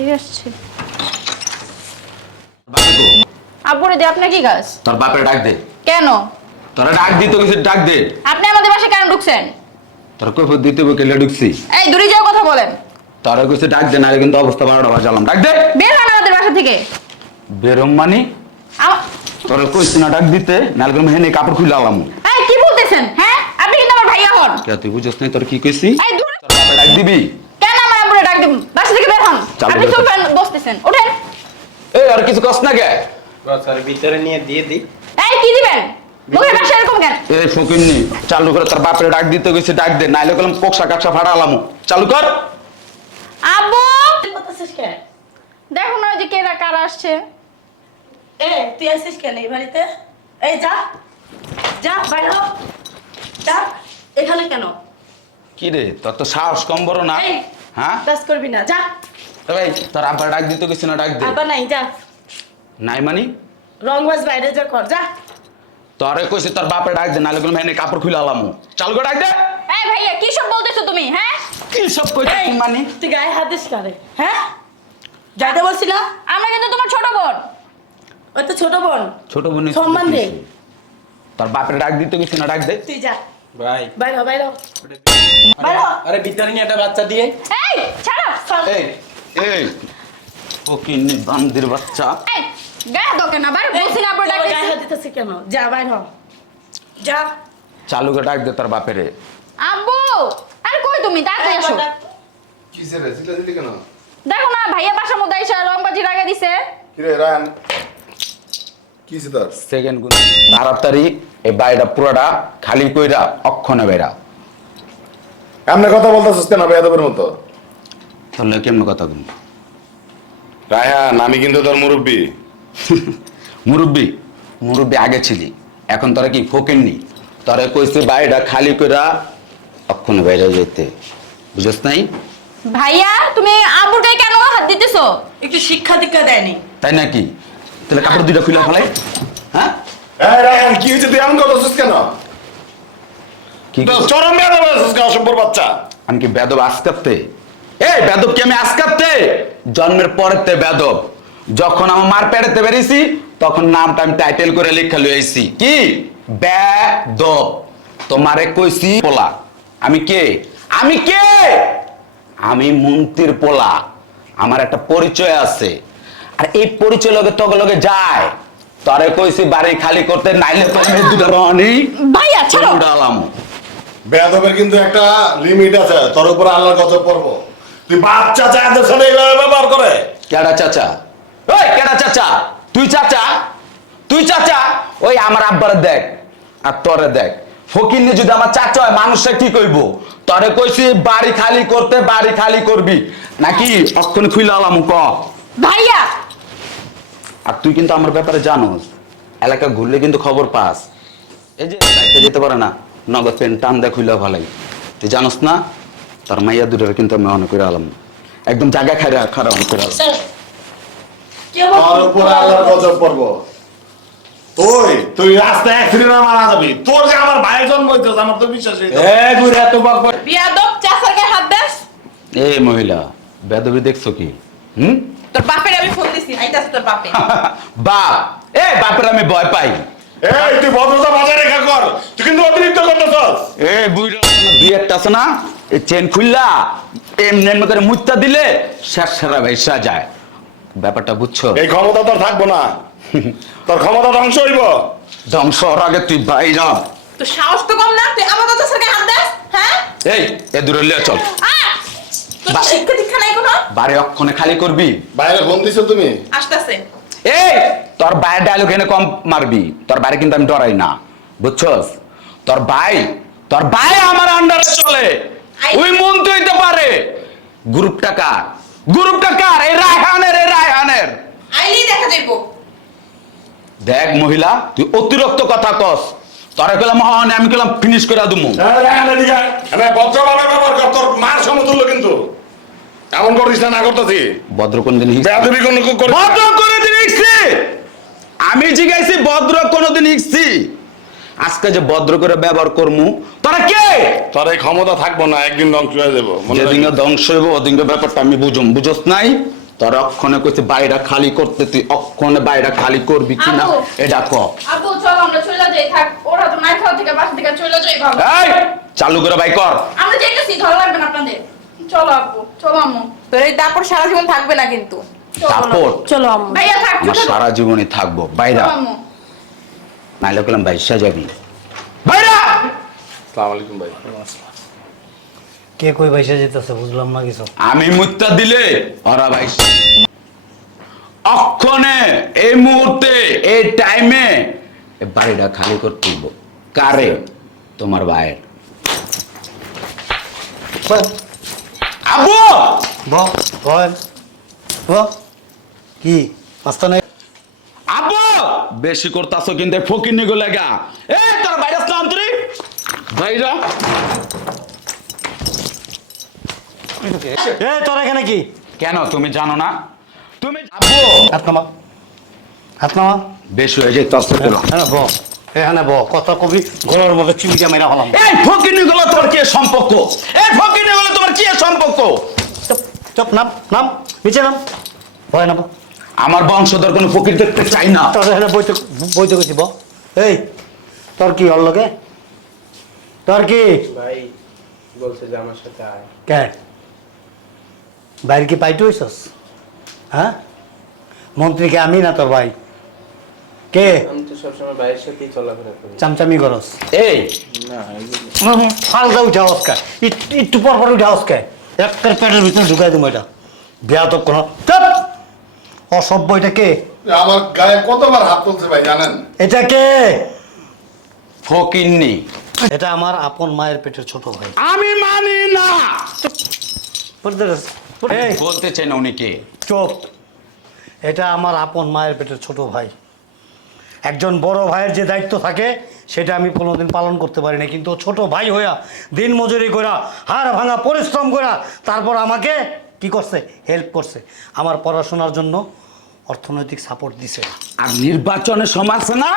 কে আসছে। বাপে দিয়ে আপনার কি কাজ? তোর বাপের ডাক দে। কেন? তোরা ডাক দিতে গেছে ডাক দে। আপনি আমাদের বাসায় কেন ঢুকছেন? তোর কৈফত দিতে বই ঢুকছি? এই দূরে যাও কথা বলেন। তোরা কইছে ডাক দে নাহলে কিন্তু অবস্থা বারোটা বাজালাম ডাক দে। বের হন আমাদের বাসা থেকে। বেরম মানি? তোরা কইছি না ডাক দিতে নাহলে কিন্তু হেনে কাপড় খুলে আলাম। এই কি বলতেছেন হ্যাঁ? আপনি কিন্তু আমার ভাইয়া হন। কে তুই বুঝছ নাই তোর কি কইছি? এই দূরে ডাক দিবি? কেন ডাক দেব। বাসা থেকে বের হন। আপনি সোফায় বসতেছেন। ওঠেন। এই আর কিছু কস না কে গ্রসারি ভিতরে নিয়ে দিয়ে দিই। এই কি দিবেন? মুখের ভাষা এরকম কেন? এই ফকিন্নি চালু করে তোর বাপের ডাক দিতে গেছে ডাক দে। নাইলে কলম কোকসা কাকসা ফাড়া আলামু। চালু কর। আব্বু! দেখো না ওই যে কেরা কারা আসছে। এ তুই আসিস কেন এই বাড়িতে? এই যা। যা বাইরে হ। যা। এখানে কেন? কি রে তোর তো সাহস কম বড় না। এই হ্যাঁ? কাজ করবি না যা। তো ভাই তোর আব্বার ডাক দিতে গেছে না ডাক দে। আবার নাই যা। নাই মানি? রং বাজ বাইরে যা কর যা। তোরে কইছে তোর বাপের ডাক দে নাহলে কলম হেনে কাপড় খুলে আলামু। চালু করে ডাক দে। এই ভাইয়া কি সব বলতেছো তুমি হ্যাঁ? কি সব কইছিস এই, মানি? তুই গায়ে হাত দিস কারে হ্যাঁ? যাইতে বলছি না আমরা কিন্তু তোমার ছোট বোন। ওই তো ছোট বোন। ছোট বোন সম্মান দে। তোর বাপের ডাক দিতে গেছে না ডাক দে। তুই যা। ভাই বাইরে বাইরে। বাইরে। আরে ভিতরে নিয়ে একটা বাচ্চা দিয়ে। এই ছাড়ো এই। এই। ও কিন্নি বান্দির বাচ্চা। এই গায়ে দোকে না বার এই, বলছি না ডাক গায়ে হাত দিতেছি কেন? যা বাইরে। যা। চালু করে ডাক দে তোর বাপেরে। আব্বু আরে কই তুমি? তাড়াতাড়ি আসো। কিসে রে? চিল্লাচিল্লি কেন? দেখো না ভাইয়া বাসার মধ্যে এসে রংবাজি লাগাই দিছে। কিরে রায়ন? কিসে তোর? সেকেন্ড গুণ। তাড়াতাড়ি এই বাড়িটা পুরোটা খালি কইরা অক্ষণে বেড়া। এমনি কথা বলতেছিস কেন বেয়াদবের মতো? তাহলে কেমন কথা রায়হান আমি কিন্তু তোর মুরব্বী। মুরব্বী? মুরব্বী আগে ছিলি এখন তোরা কি ফোকেননি তোরা কইছে বাড়িটা খালি কইরা অক্ষণে বাইরে যেতে। বুঝছ নাই? ভাইয়া তুমি আব্বুর গায়ে কেন হাত দিতেছো? একটু শিক্ষা দীক্ষা দেয়নি। তাই নাকি? তাহলে কাপড় দুইটা খুলে ফেলাই। হ্যাঁ? কি হয়েছে? তুই এমন করতেছিস কেন? কি চরম আছিস কেন অসভ্যর বাচ্চা? আমি কি বেদব আজকাতে এই বেদব কি আমি আজকাতে জন্মের পরেতে বেদব। যখন আমার মার পেড়েতে বেরিয়েছি তখন নামটা আমি টাইটেল করে লেখা লইছি কি? বেদব। তোমারে কইছি পোলা। আমি কে? আমি কে? আমি মন্ত্রীর পোলা। আমার একটা পরিচয় আছে। আর এই পরিচয় লগে তগে লগে যায়। তরে কইছি বাড়ি খালি করতে নাইলে তো আমি দুটো রনি। ভাইয়া ছাড়ো। উড়ালাম বেয়াদবের কিন্তু একটা লিমিট আছে তোর উপর আল্লাহর গজব পড়ব। তুই বাচ্চা চায়ের সাথে এইভাবে ব্যবহার করে। কেডা চাচা? ওই কেডা চাচা? তুই চাচা? তুই চাচা? ওই আমার আব্বার দেখ আর তোরে দেখ। ফকির নিয়ে যদি আমার চাচা হয় মানুষটা কি কইব? তরে কইছি বাড়ি খালি করতে বাড়ি খালি করবি। নাকি? অক্ষণ খুইলা আলাম ক? ভাইয়া আর তুই কিন্তু আমার ব্যাপারে জানোস। এলাকা ঘুরলে কিন্তু খবর পাস। এই যে বাইতে যেতে পারে না। নগদ পেন টান দেখ খুইলা ভালাই। তুই জানোস না তার মাইয়া দুটার কিন্তু আমি মনে করে আলাম। একদম জায়গা খাইরা খারাপ করে আলাম। তোর আমার উপর আল্লাহর তুই তুই রাস্তায় অ্যাক্সিডেন্ট মারা যাবি। তোর যে আমার ভাইয়ের জন্ম হইতেছে আমার তো বিশ্বাস হইতেছে না। এ ঘুরে এত বক বক বিয়াদব চাচার গায়ে হাত দেস। এ মহিলা বেদবি দেখছ কি? হুম? তোর বাপের আমি ফোন দিছি আইতাছে তোর বাপে। বাপ। এ বাপের আমি ভয় পাই। এই তুই ভদ্রতা বজায় রেখা কর। তুই কিন্তু অতিরিক্ত করতেছস। এ বুইরা দুই একটা আছে না? এই চেন খুললা এমনি এমনি করে মুত্তা দিলে শেষ সারা ভেসা যায়। ব্যাপারটা বুঝছ? এই ক্ষমতা তোর থাকব না। তোর ক্ষমতা ধ্বংস হইব। ধ্বংস হওয়ার আগে তুই বাইরা। তোর সাহস তো কম না? তুই আমার চাচার গায়ে হাত দেস হ্যাঁ? এই এ দূরে লিয়ে চল। আহ! শিক্ষা দীক্ষা নাই কোনো? বাড়ি অক্ষণে খালি করবি? বাইরে ফোন দিছো তুমি? আসতেছে। এই তোর ভাইয়ের ডায়লগ এনে কম মারবি। তোর বাইরে কিন্তু আমি ডরাই না। বুঝছস? তোর ভাই তোর ভাই আমার আন্ডারে চলে। ওই মন্ত্রী হইতে পারে। গ্রুপটা কার? গ্রুপটা কার? এই রায়হানের এই রায়হানের। আইলেই দেখা যাইবো। দেখ মহিলা তুই অতিরিক্ত কথা কস। তোরা কইলাম হন আমি কইলাম ফিনিশ করে দুমু। ভদ্রভাবে ব্যবহার কর তোর মার সমতুল্য কিন্তু। এমন করিস না না করতেছি। ভদ্র কোন দিন বেয়াদবি ইচ্ছি আমি ভদ্র আজকে যে ভদ্র করে ব্যবহার করমু তোরা কে? তোর এই ক্ষমতা থাকব না একদিন ধ্বংস হয়ে যাব। যেদিন। ধ্বংস হইব ওদিন ব্যাপারটা আমি বুঝুম। বুঝস নাই? তোর অক্ষণে কইছে বাড়িটা খালি করতে তুই অক্ষণে বাড়িটা খালি করবি কি না? এটা ক আব্বু চলো আমরা চলে যাই থাক। ওরা তো নাই খাওয়া থেকে বাসা থেকে চলে যাই ভালো এই চালু করে বাই কর। আমরা যেতেছি ধরা লাগবে না আপনাদের। চলো আব্বু চলো আম্মু। তোর এই দাপড় সারা জীবন থাকবে না কিন্তু। চলো। তারপর চলো আম্মু। ভাইয়া থাক আমার সারা জীবনে থাকব। বাইরা। আম্মু। নাইলে গেলাম বাইশা যাবি। বাইরা! আসসালামু আলাইকুম ভাই কে কই বাইসা যেতেছে বুঝলাম না কিছু। আমি মুত্তা দিলে ওরা বাইশ অক্ষণে এই মুহূর্তে এই টাইমে বাড়িটা খালি করতে হইব। কারে? তোমার ভাইয়ের। আবু ব বল ব কি? রাস্তা নাই? আবু বেশি করতাছো কিন্তু ফকির নিগো লাগা। এ তোর বাইরে আসলাম তুই বাইরা এ তোর এখানে কি? কেন? তুমি জানো না? তুমি আবু হাত নামা। হাত নামা। বেশি হয়ে যায় তস্ত করো হ্যাঁ ব এখানে ব কথা কবি গলার মধ্যে চিবিটা মেরা হলাম এই ফকিনি গুলো তোমার কি সম্পর্ক? এই ফকিনি গুলো তোমার কি সম্পর্ক? চপ চপ নাম নাম নিচে নাম। ভয় নাম। আমার বংশধর কোনো ফকির দেখতে চাই না। তোর এখানে বইতে বইতে গেছি ব এই তোর কি ওর লগে তোর কি? ভাই বলছে যে আমার সাথে আয়। কে? বাইরে কি পাইটু হইছস? হ্যাঁ? মন্ত্রীকে আমি না তোর ভাই? কে? আমি তো সবসময় ভাইয়ের সাথেই চলাফেরা করি। চামচামি করস। এই! না ফালদা উঠা হসকা একটু পর পর উঠা হসকা একটা পেটের ভিতরে ঢুকাই দিব এটা। বিয়া তো কোনো অসভ্য এটা কে? আমার গায়ে কতবার হাত তুলছে ভাই জানেন? এটা কে? ফকিন্নি। এটা আমার আপন মায়ের পেটের ছোট ভাই। আমি মানি না! বুঝতে পেরেছ? এই বলতে চাই না উনি কে চোপ। এটা আমার আপন মায়ের পেটের ছোট ভাই। একজন বড় ভাইয়ের যে দায়িত্ব থাকে সেটা আমি কোনোদিন পালন করতে পারি না কিন্তু ছোট ভাই হইয়া দিন মজুরি করা হাড় ভাঙা পরিশ্রম করা তারপর আমাকে কি করছে? হেল্প করছে। আমার পড়াশোনার জন্য অর্থনৈতিক সাপোর্ট দিছে। আর নির্বাচনের সময় আছে না?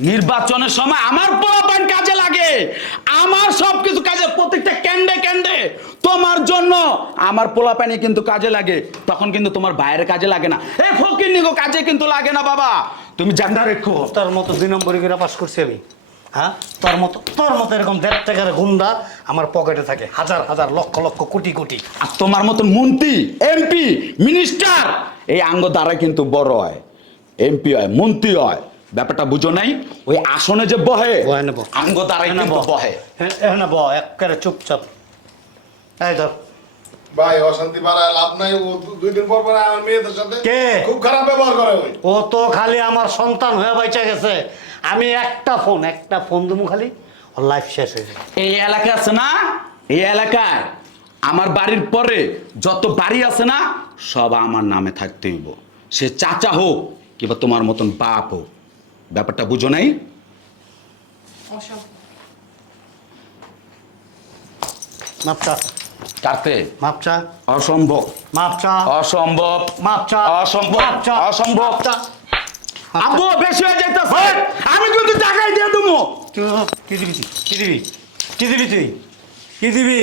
নির্বাচনের সময় আমার পোলাপান কাজে লাগে। আমার সবকিছু কাজে প্রত্যেকটা জন্য আমার পোলাপানি কিন্তু কাজে লাগে তখন কিন্তু তোমার ভাইয়ের কাজে লাগে না। এই ফকির নিগো কাজে কিন্তু লাগে না বাবা। তুমি জানা রেখো তোর মতো দুই নম্বরই করে পাস করছি আমি। হ্যাঁ? তোর মতো তোর মতো এরকম দেড় টাকার গুন্ডা আমার পকেটে থাকে। হাজার হাজার লক্ষ লক্ষ কোটি কোটি। আর তোমার মতন মন্ত্রী এমপি মিনিস্টার এই আঙ্গ দ্বারা কিন্তু বড় হয়। এমপি হয় মন্ত্রী হয়। ব্যাপারটা বুঝো নাই? ওই আসনে যে বহে বহে। আঙ্গ দ্বারাই কিন্তু ব। বহে। এ- এখানে ব একেবারে চুপচাপ। এই ধর। ভাই অশান্তি বাড়ায় লাভ নাই। ও দুই দিন পর পর আমার মেয়েদের সাথে কে? খুব খারাপ ব্যবহার করে ওই। ও তো খালি আমার সন্তান হয়ে বাইচা গেছে। আমি একটা ফোন একটা ফোন দেবো খালি ওর লাইফ শেষ হয়ে যাবে। এই এলাকা আছে না? এই এলাকায় আমার বাড়ির পরে যত বাড়ি আছে না সব আমার নামে থাকতে হইব। সে চাচা হোক কিংবা তোমার মতন বাপ হোক ব্যাপারটা বুঝো নাই? মাপচা মাপচা। অসম্ভব। মাপচা। অসম্ভব। মাপচা। অসম্ভব। মাপচা। অসম্ভব। আব্বু বেশি হয়ে যাইতেছে। আমি কিন্তু টাকাই দিয়ে দেবো। কি দিবি কি দিবি? কি দিবি তুই? কি দিবি?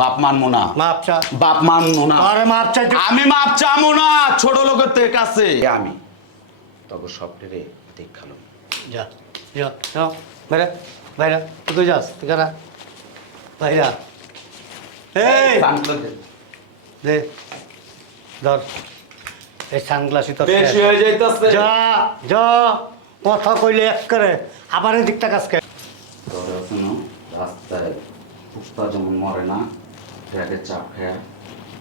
বাপ মানবো না মাপচা। বাপ মানবো না আরে মাপচা আমি মাপ চামো না ছোট লোকের থেকে কাছে। আমি। তবে সবটারে দেখাল যা যা যা। বাইরে বাইরে। তুই যাস? তুই কারা? বাইরা এই! দে ধর। এই সানগ্লাসই তোর শেষ। বেশি হয়ে যাইতেছে। যা যা কথা কইলে এক করে। আবার এই দিকটা কাজ করে। তোর শোনো রাস্তায় কুত্তা যেমন মরে না ট্র্যাকের চাপ খায়া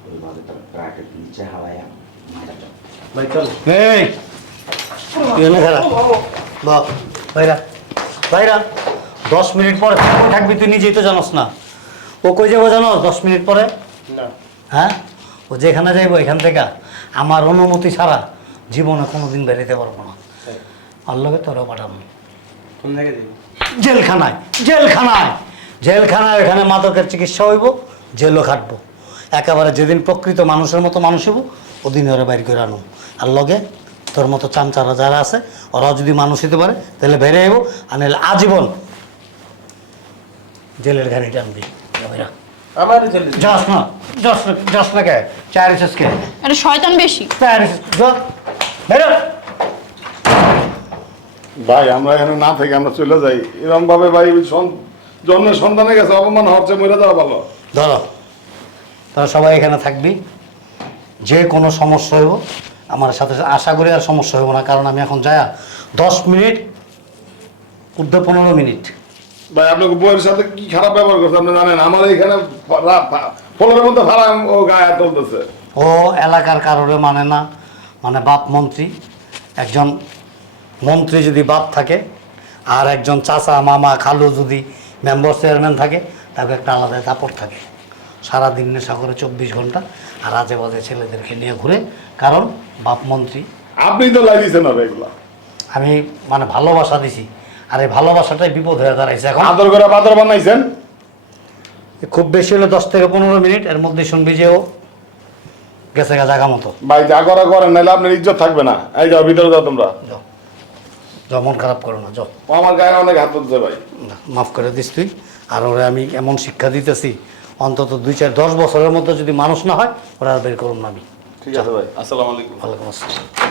ওইভাবে তার ট্র্যাকের নিচে হাওয়ায়া মারা যাও। ভাই চল। এই! এনে খেলা। বাহ ভাইরা। ভাইরা দশ মিনিট পরে থাকবি থাকবি তুই নিজেই তো জানোস না। ও কই যাব জানো? দশ মিনিট পরে? না। হ্যাঁ? ও যেখানে যাইবো এখান থেকে। আমার অনুমতি ছাড়া জীবনে কোনো কোনোদিন বেরোতে পারব না। আল্লাহকে তোরও পাঠাবো। কোন জেলখানায় জেলখানায়। জেলখানায় এখানে মাদকের চিকিৎসা হইব জেলও খাটবো। একেবারে যেদিন প্রকৃত মানুষের মতো মানুষ হইব ওদিন ওরা বাইর করে আনো আর লগে তোর মতো চামচারা যারা আছে ওরাও যদি মানুষ হইতে পারে তাহলে বেড়ে আইব আর নাহলে আজীবন জেলের ঘাড়ি টানবি আমার জেলে যাস না যাস না যাস না কে? চার এসেস কে? এটা শয়তান বেশি। চার এসেস যা বেরো। ভাই আমরা এখানে না থেকে আমরা চলে যাই। এরকম ভাবে ভাই জন্মের সন্তানের কাছে অপমান হচ্ছে মরে যাওয়া ভালো। ধরো তারা সবাই এখানে থাকবি। যে কোনো সমস্যা হইব আমার সাথে সাথে আশা করি আর সমস্যা হইব না কারণ আমি এখন যায়া দশ মিনিট ঊর্ধ্ব পনেরো মিনিট। ভাই আপনাকে বইয়ের সাথে কি খারাপ ব্যবহার করছে আপনি জানেন? আমার এখানে ফলের মধ্যে ভাড়া ও গায়ে তুলতেছে। ও এলাকার কারণে মানে না মানে বাপ মন্ত্রী একজন মন্ত্রী যদি বাপ থাকে আর একজন চাচা মামা খালু যদি মেম্বার চেয়ারম্যান থাকে তাকে একটা আলাদা দাপট থাকে। সারাদিন নেশা করে চব্বিশ ঘণ্টা আর আজে বাজে ছেলেদেরকে নিয়ে ঘুরে কারণ বাপ মন্ত্রী। আপনি তো লাগিয়েছেন আর এগুলা। আমি মানে ভালোবাসা দিছি। আর এই ভালোবাসাটাই বিপদ হয়ে দাঁড়াইছে এখন। আদর করে পাদর বানাইছেন? খুব বেশি হলে দশ থেকে পনেরো মিনিট এর মধ্যে শুনবি যে ও গেছে গা জাগা মতো। ভাই যা করা করেন নাহলে আপনার ইজ্জত থাকবে না। এই যাও ভিতরে যাও তোমরা। যাও যাও মন খারাপ করো না যাও ও আমার গায়ে অনেক হাত তুলছে ভাই। না, মাফ করে দিস তুই। আর ওরে আমি এমন শিক্ষা দিতেছি অন্তত দুই চার দশ বছরের মধ্যে যদি মানুষ না হয় ওরা আর বের করুন না আমি। ঠিক আছে ভাই আসসালামু আলাইকুম। ওয়ালাইকুম আসসালাম।